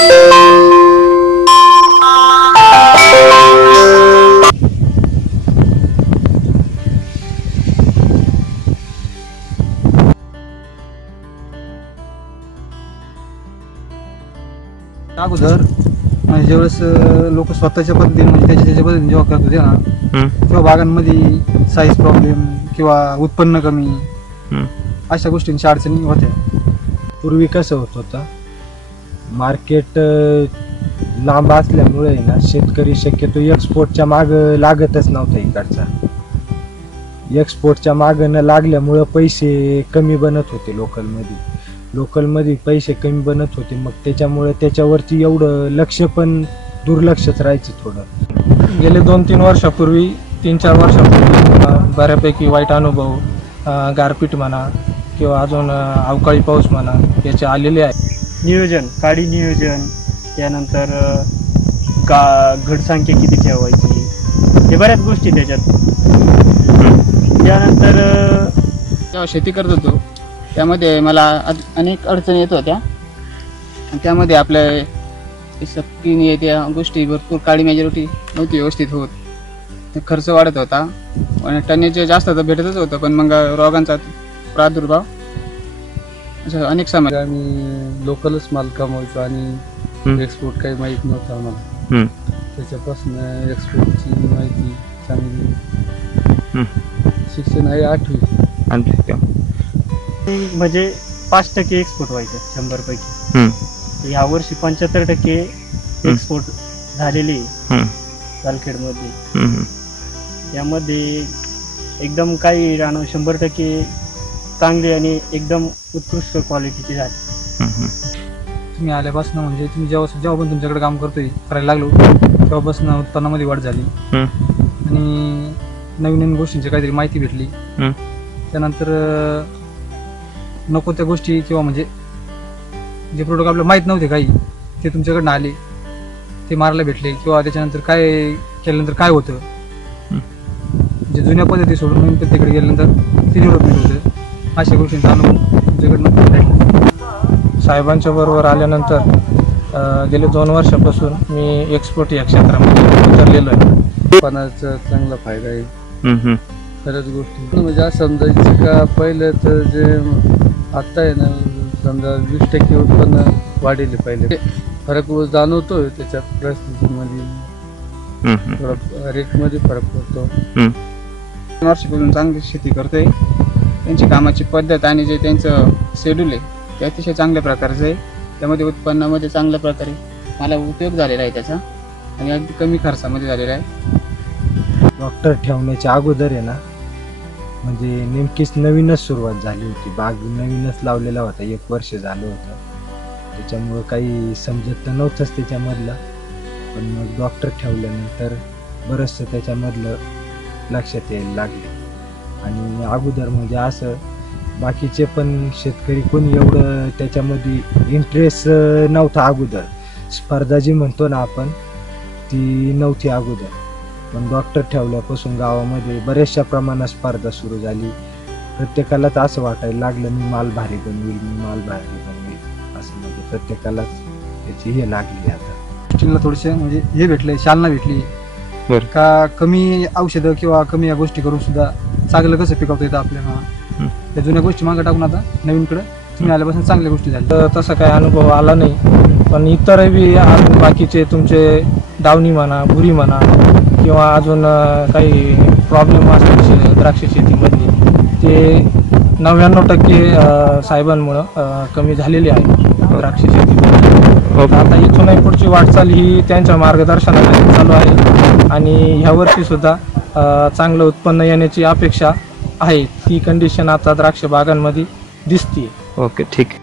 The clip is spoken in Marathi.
अगोदर म्हणजे ज्यावेळेस लोक स्वतःच्या पद्धतीने म्हणजे त्याच्या पद्धतीने जेव्हा करत होते ना तेव्हा बागांमध्ये साईज प्रॉब्लेम किंवा उत्पन्न कमी अशा गोष्टींची अडचणी होत्या. पूर्वी कसं होत होतं, मार्केट लांब असल्यामुळे ना शेतकरी शक्यतो एक्सपोर्टच्या माग लागतच नव्हता. इकडचा एक्सपोर्टच्या माग न लागल्यामुळं पैसे कमी बनत होते. लोकलमध्ये पैसे कमी बनत होते, मग त्याच्यामुळे त्याच्यावरती एवढं लक्ष पण दुर्लक्षच राहायचं. थोडं गेले 2-3 वर्षापूर्वी 3-4 वर्षापूर्वी बऱ्यापैकी वाईट अनुभव, गारपीट म्हणा किंवा अजून अवकाळी पाऊस म्हणा याचे आलेले आहे. नियोजन, काडी नियोजन, त्यानंतर घटसंख्या किती ठेवायची, हे बऱ्याच गोष्टी त्याच्यात. त्यानंतर जेव्हा शेती करत होतो त्यामध्ये मला अनेक अडचणी येत होत्या. त्यामध्ये आपल्या सक्तीने त्या गोष्टी भरपूर काळी मेजॉरिटी नव्हती व्यवस्थित होत. खर्च वाढत होता आणि टनेज जास्त तर भेटतच होतं, पण मग रोगांचा प्रादुर्भाव असं अनेक समस्या. आम्ही लोकलच माल कमवायचो आणि एक्सपोर्ट काही माहीत नव्हतं आम्हाला. त्याच्यापासून एक्सपोर्टची माहिती चांगली. शिक्षण आहे 8वी. म्हणजे 5% एक्सपोर्ट व्हायचं 100 पैकी. यावर्षी 75% एक्सपोर्ट झालेले जालखेडमध्ये. यामध्ये एकदम काही राहणं 100% चांगली आणि एकदम उत्कृष्ट क्वालिटीची झाली. तुम्ही आल्यापासून म्हणजे तुम्ही जेव्हा पण तुमच्याकडे काम करायला लागलो तेव्हापासून उत्पन्नामध्ये वाढ झाली आणि नवीन गोष्टींची काहीतरी माहिती भेटली. त्यानंतर नको त्या गोष्टी किंवा म्हणजे जे प्रोडक्ट आपल्याला माहीत नव्हते काही ते तुमच्याकडनं आले, ते मारायला भेटले किंवा त्याच्यानंतर काय केल्यानंतर काय होतं, म्हणजे जुन्या पद्धती सोडून नवीन पद्धतीकडे गेल्यानंतर ते डेव्हलपमेंट होतं. अशा गोष्टींचा अनुभव तुमच्याकडनं भेटला. साहेबांच्या बरोबर आल्यानंतर गेले 2 वर्षापासून मी एक्सपोर्ट या क्षेत्रामध्ये उतरलेलो आहे. उत्पन्नाचा चांगला फायदा आहे खरंच गोष्टी. म्हणजे असं समजायचं का पहिलं तर जे आता आहे ना, समजा 20% उत्पन्न वाढेल. पहिले फरक जाणवतोय त्याच्या परिस्थितीमध्ये, थोडा रेटमध्ये फरक पडतो. 3 वर्षापासून चांगली शेती करतोय. त्यांची कामाची पद्धत आणि जे त्यांचं शेड्यूल आहे ते अतिशय चांगल्या प्रकारचं आहे. त्यामध्ये उत्पन्नामध्ये चांगल्या प्रकारे मला उपयोग झालेला आहे त्याचा आणि अगदी कमी खर्चामध्ये झालेला आहे. डॉक्टर ठेवण्याच्या अगोदर आहे ना, म्हणजे नेमकीच नवीनच सुरुवात झाली होती. बाग नवीनच लावलेला होता, 1 वर्ष झालं होतं. त्याच्यामुळं काही समजत तर नव्हतंच त्याच्यामधलं, पण मग डॉक्टर ठेवल्यानंतर बरंचसं त्याच्यामधलं लक्षात यायला लागले. आणि अगोदर म्हणजे असं बाकीचे पण शेतकरी कोणी एवढं त्याच्यामध्ये इंटरेस्ट नव्हता अगोदर. स्पर्धा जी म्हणतो ना आपण ती नव्हती अगोदर, पण डॉक्टर ठेवल्यापासून गावामध्ये बऱ्याचशा प्रमाणात स्पर्धा सुरू झाली. प्रत्येकालाच असं वाटायला लागलं मी माल भारी बनवेल, असं म्हणजे प्रत्येकालाच त्याची हे लागली. आता गोष्टींना थोडेसे म्हणजे हे भेटले, चालना भेटली का कमी औषधं किंवा कमी या गोष्टी करून सुद्धा चांगलं कसं पिकवता येतं आपल्याला. त्या जुन्या गोष्टी मागे टाकून आता नवीनकडे तुम्ही आल्यापासून चांगल्या गोष्टी झाल्या. तसा काही अनुभव आला नाही, पण इतरही अजून बाकीचे तुमचे डावणी म्हणा, भुरी म्हणा किंवा अजून काही प्रॉब्लेम असतात द्राक्ष शेतीमधले, ते 99% साहेबांमुळं कमी झालेली आहे द्राक्ष शेतीमध्ये. आता इथूनही पुढची वाटचाल ही त्यांच्या मार्गदर्शनाखाली चालू आहे आणि ह्या वर्षी सुद्धा चांगलं उत्पन्न येण्याची अपेक्षा आहे. ती कंडिशन आता द्राक्ष बागांमध्ये दिसते. ओके, ठीक आहे.